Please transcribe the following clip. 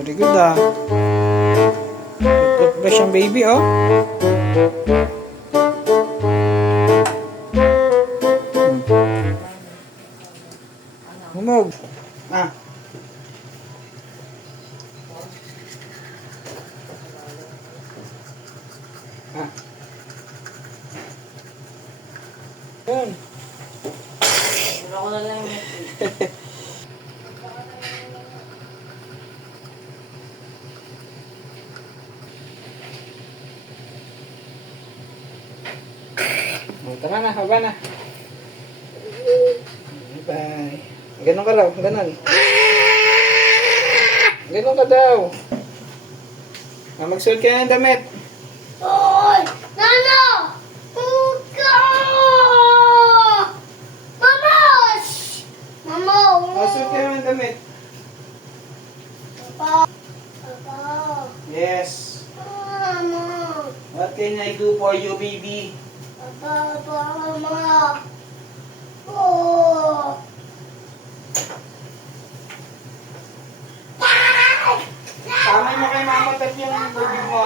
Very good ah. Toothbrush ang baby oh. Humog. Ah. Ah. Yun. Ako na lang yung Tama na, haba na. Bye. Ganon ka raw, ganon. Ganon ka daw. Magsuot ka ng damit. Oy! Nano! Uka! Mamos! Mamo! Magsuot ka ng damit. Papa! Papa! Yes. Mama! What can I do for you, baby? Papa! Mama! Oh! Kamay mo kay mama, tap yung tubig mo.